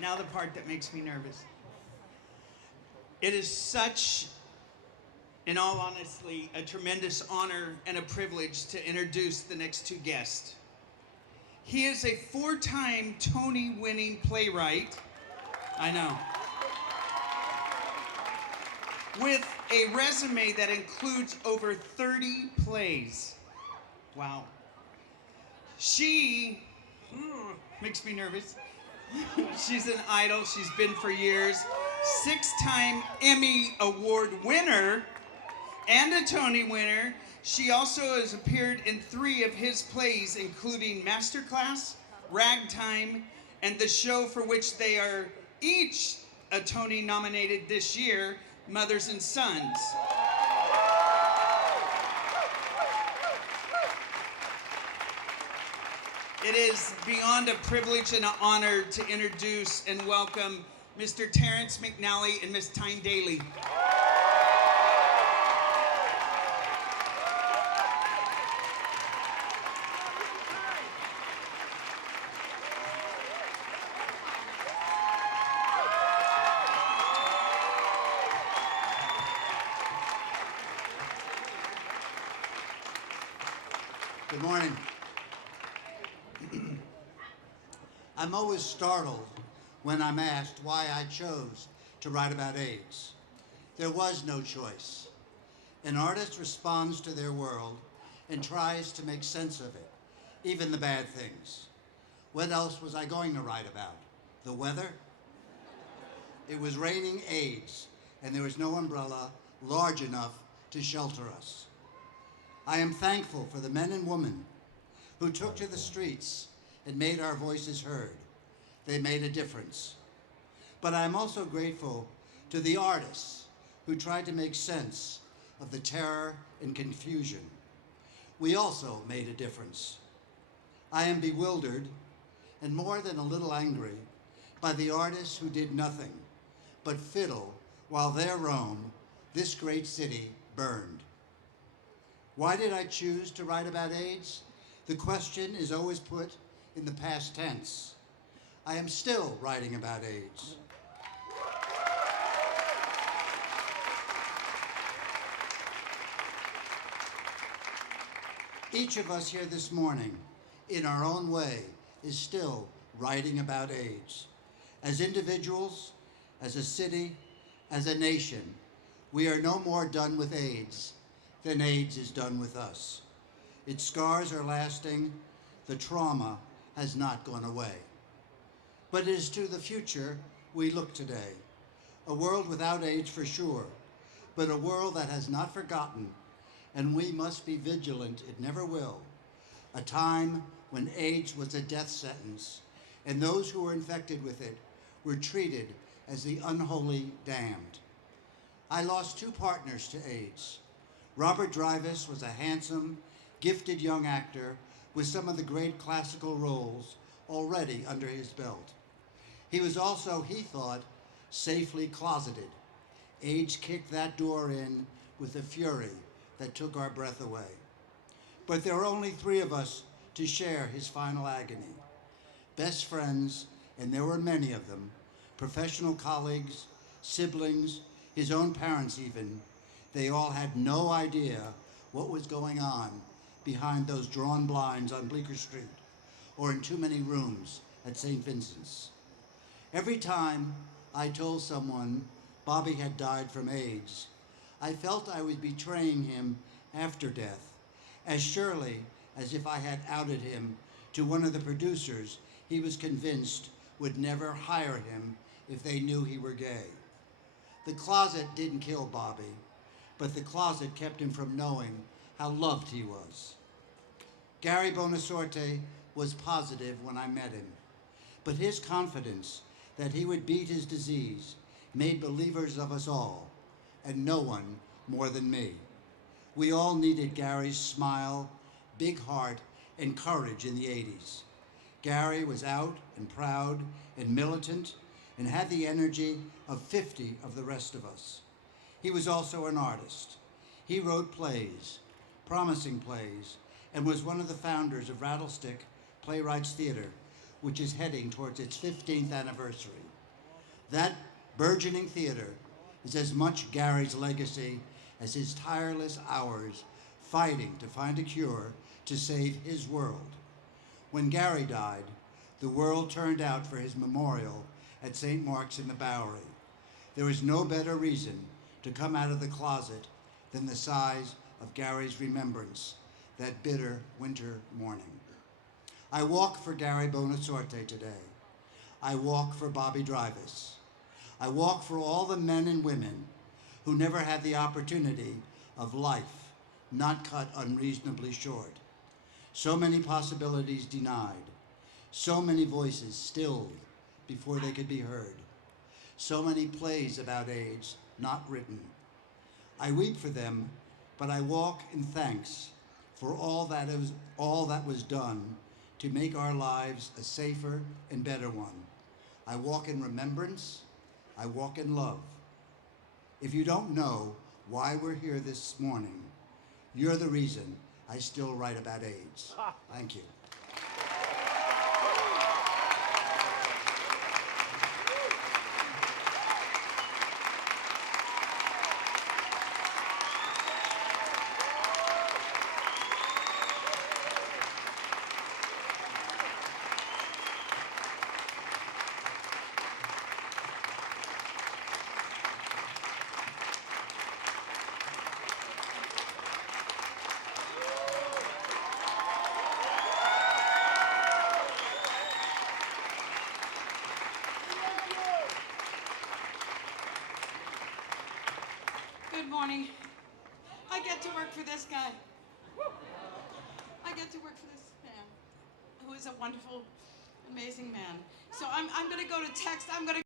Now the part that makes me nervous. It is such, in all honesty, a tremendous honor and a privilege to introduce the next two guests. He is a four-time Tony-winning playwright. I know. With a resume that includes over 30 plays. Wow. She makes me nervous. She's an idol. She's been for years. Six-time Emmy Award winner and a Tony winner. She also has appeared in 3 of his plays, including Masterclass, Ragtime, and the show for which they are each a Tony nominated this year, Mothers and Sons. It is beyond a privilege and an honor to introduce and welcome Mr. Terrence McNally and Miss Tyne Daly. Good morning. I'm always startled when I'm asked why I chose to write about AIDS. There was no choice. An artist responds to their world and tries to make sense of it, even the bad things. What else was I going to write about? The weather? It was raining AIDS, and there was no umbrella large enough to shelter us. I am thankful for the men and women who took to the streets and made our voices heard. They made a difference. But I'm also grateful to the artists who tried to make sense of the terror and confusion. We also made a difference. I am bewildered and more than a little angry by the artists who did nothing but fiddle while their Rome, this great city, burned. Why did I choose to write about AIDS? The question is always put in the past tense. I am still writing about AIDS. Each of us here this morning, in our own way, is still writing about AIDS. As individuals, as a city, as a nation, we are no more done with AIDS than AIDS is done with us. Its scars are lasting. The trauma has not gone away. But it is to the future we look today. A world without AIDS for sure, but a world that has not forgotten, and we must be vigilant, it never will. A time when AIDS was a death sentence, and those who were infected with it were treated as the unholy damned. I lost 2 partners to AIDS. Robert Dreyfuss was a handsome, gifted young actor with some of the great classical roles already under his belt. He was also, he thought, safely closeted. AIDS kicked that door in with a fury that took our breath away. But there were only 3 of us to share his final agony. Best friends, and there were many of them, professional colleagues, siblings, his own parents even. They all had no idea what was going on behind those drawn blinds on Bleecker Street or in too many rooms at St. Vincent's. Every time I told someone Bobby had died from AIDS, I felt I was betraying him after death, as surely as if I had outed him to one of the producers he was convinced would never hire him if they knew he were gay. The closet didn't kill Bobby, but the closet kept him from knowing how loved he was. Gary Bonasorte was positive when I met him, but his confidence that he would beat his disease made believers of us all, and no one more than me. We all needed Gary's smile, big heart, and courage in the 80s. Gary was out and proud and militant and had the energy of 50 of the rest of us. He was also an artist. He wrote plays, promising plays, and was one of the founders of Rattlestick Playwrights Theater, which is heading towards its 15th anniversary. That burgeoning theater is as much Gary's legacy as his tireless hours fighting to find a cure to save his world. When Gary died, the world turned out for his memorial at St. Mark's in the Bowery. There was no better reason to come out of the closet than the size of Gary's remembrance that bitter winter morning. I walk for Gary Bonasorte today. I walk for Bobby Drivas. I walk for all the men and women who never had the opportunity of life not cut unreasonably short. So many possibilities denied. So many voices stilled before they could be heard. So many plays about AIDS not written. I weep for them, but I walk in thanks for all that was done to make our lives a safer and better one. I walk in remembrance. I walk in love. If you don't know why we're here this morning, you're the reason I still write about AIDS. Thank you. Good morning. I get to work for this guy. I get to work for this man, who is a wonderful, amazing man. So I'm going to go to text. I'm going to